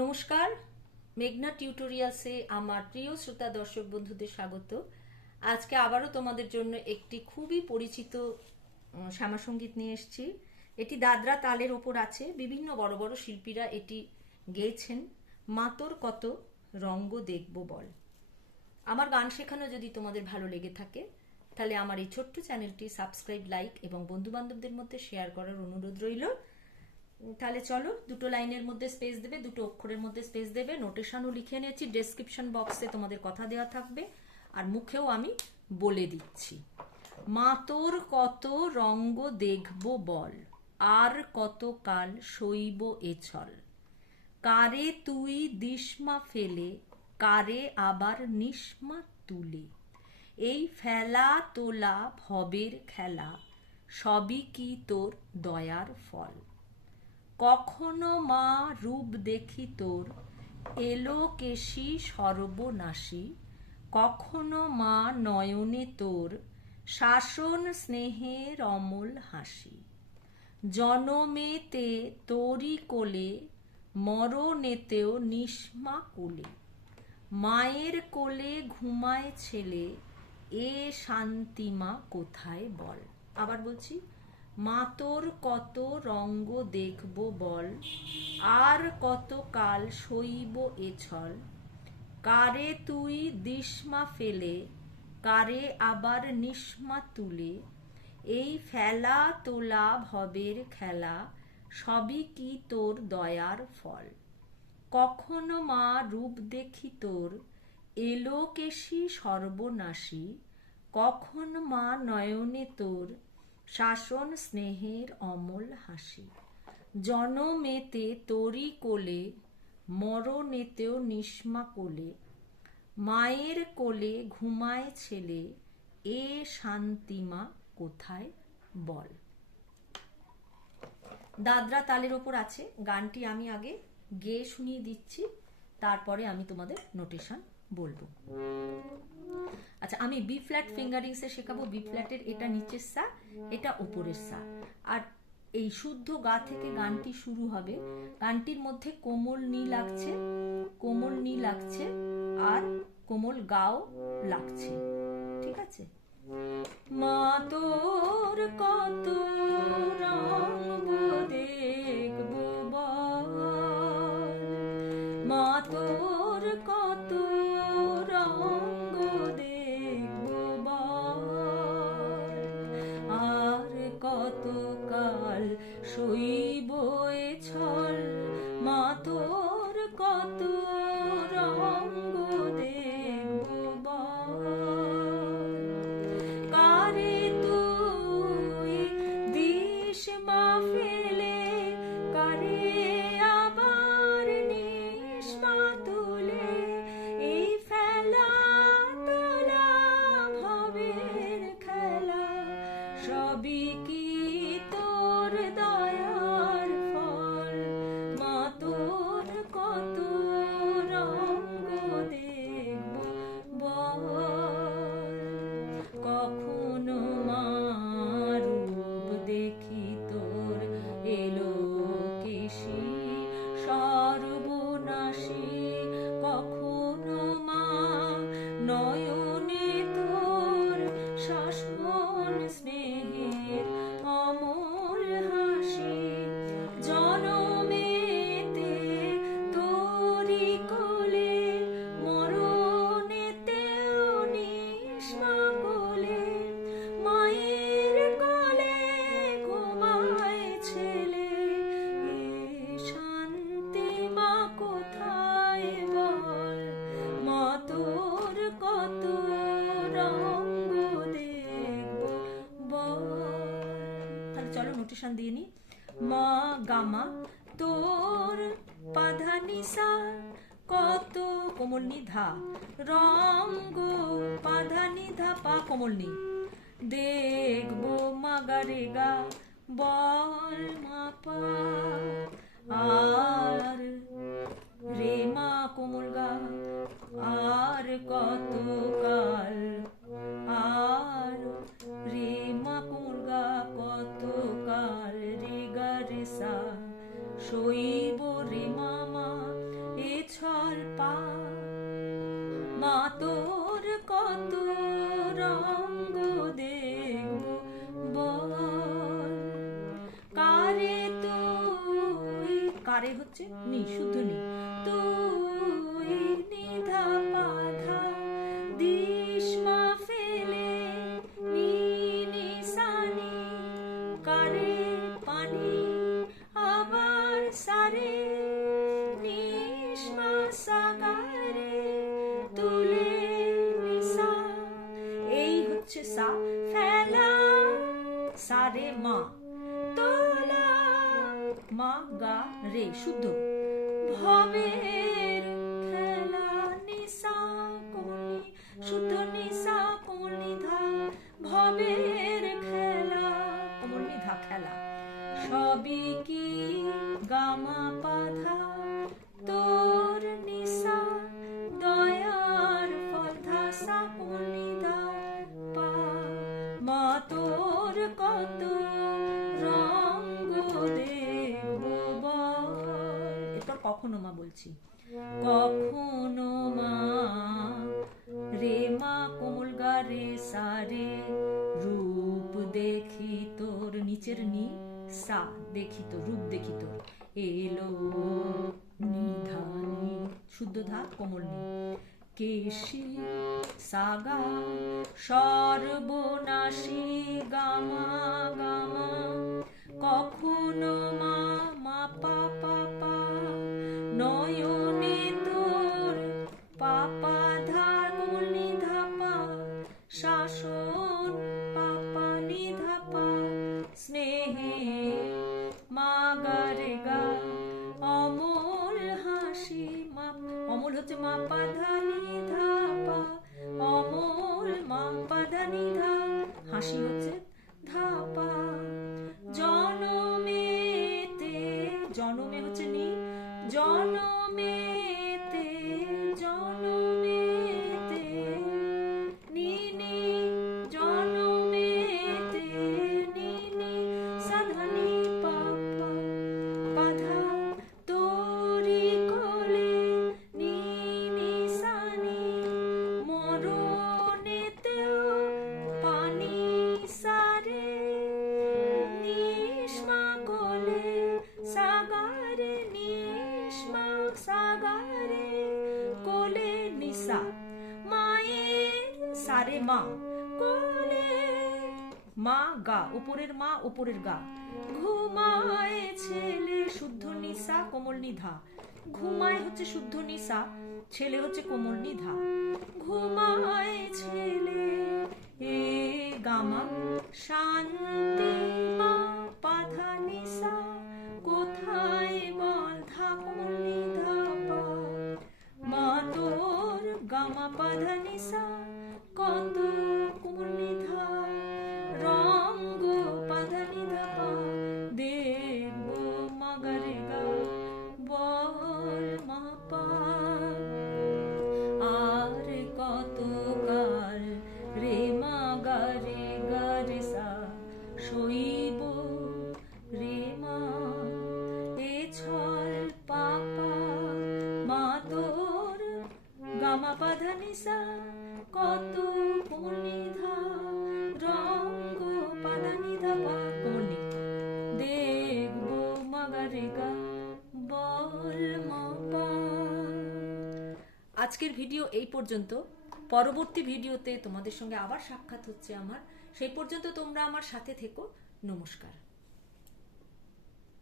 নমস্কার, মেঘনা টিউটোরিয়ালসে আমার প্রিয় শ্রোতা দর্শক বন্ধুদের স্বাগত। আজকে আবারও তোমাদের জন্য একটি খুবই পরিচিত শ্যামাসঙ্গীত নিয়ে এসেছি। এটি দাদরা তালের ওপর আছে। বিভিন্ন বড় বড় শিল্পীরা এটি গেয়েছেন। মাতর কত রঙ্গ দেখব বল। আমার গান শেখানো যদি তোমাদের ভালো লেগে থাকে, তাহলে আমার এই ছোট্ট চ্যানেলটি সাবস্ক্রাইব লাইক এবং বন্ধু বান্ধবদের মধ্যে শেয়ার করার অনুরোধ রইল। তাহলে চলো, দুটো লাইনের মধ্যে স্পেস দেবে, দুটো অক্ষরের মধ্যে স্পেস দেবে। নোটেশনও লিখে নিয়েছি ডেসক্রিপশন বক্সে তোমাদের কথা দেওয়া থাকবে। আর মুখেও আমি বলে দিচ্ছি। মা তোর কত রঙ্গ দেখব বল? আর কত কাল সইব এ এছল কারে তুই দিসমা ফেলে, কারে আবার নিসমা তুলে? এই ফেলা তোলা ভবের খেলা, সবই কি তোর দয়ার ফল? কখনো মা রূপ দেখি তোর, এলো কেশি সর্বনাশী, কখনো মা নয়নে তোর, শাসন স্নেহের অমল হাসি। জনমেতে তোরি কোলে, মরণেতেও নিষ্মা কোলে। মায়ের কোলে ঘুমায় ছেলে, এ শান্তিমা কোথায় বল? আবার বলছি মা তোর কত রঙ্গ দেখব বল? আর কত কাল সইব এছল কারে তুই দিসমা ফেলে, কারে আবার নিসমা তুলে? এই ফেলা তোলা ভবের খেলা, সবই কি তোর দয়ার ফল? কখনো মা রূপ দেখি তোর, এলো কেশি সর্বনাশী? কখন মা নয়নে তোর শাসন স্নেহের অমল হাসি। জনমেতে তোরি কোলে, মরণেতেও নিষ্মা কোলে। মায়ের কোলে ঘুমায় ছেলে, এ শান্তিমা কোথায় বল? দাদরা তালের ওপর আছে, গানটি আমি আগে গেয়ে শুনিয়ে দিচ্ছি, তারপরে আমি তোমাদের নোটেশন বলব। আচ্ছা আমি বি ফ্ল্যাট ফিঙ্গারিংস শেখাবো। বি ফ্ল্যাটের এটা নিচের সা, এটা উপরের সা। আর এই শুদ্ধ গা থেকে গানটি শুরু হবে। গানটির মধ্যে কোমল নি লাগছে, কোমল নি লাগছে, আর কোমল গাও লাগছে। ঠিক আছে? মা, তোর কত রঙ সর্বনাশী চলো নোটেশন দিয়ে নি মা গামা তোর পাধানিসা কত কোমল নি ধা রঙ্গ পাধানি ধা পা কোমল নি দেখব মাগারে গা বল মা পা আর রে মা কোমল গা আর কত কাল আর রে মা কোমল তুই এ হচ্ছে নি শুদ্ধ নি রে শুদ্ধ। ভবের কোমল গা রে সারে রূপ দেখি তোর, নিচের নি, সা দেখি তোর, রূপ দেখি তোর। এলো নিধানি, শুদ্ধ ধা, কোমল নি। কেশি, সাগা, সর্বনাশী, গামা গামা, কখনো মা স্নেহে মা গারে গা অমল হাসি মা, অমল হচ্ছে মা পাধানি ধাপা। অমল মা পাধানি নিধা হাসি হচ্ছে ধাপা। জনমেতে, জনমে হচ্ছে নি জনমেতে সারে মা। মা গা, উপরের মা, উপরের গা। ঘুমায় ছেলে শুদ্ধ নিসা কোমল নিধা। ঘুমায় হচ্ছে শুদ্ধ নিসা ছেলে হচ্ছে কোমল নিধা। ঘুমায় ছেলে, এ গামা, শান্তি দেখব মাগারে গা বল আজকের ভিডিও এই পর্যন্ত। পরবর্তী ভিডিওতে তোমাদের সঙ্গে আবার সাক্ষাৎ হচ্ছে আমার। সেই পর্যন্ত তোমরা আমার সাথে থেকো। নমস্কার।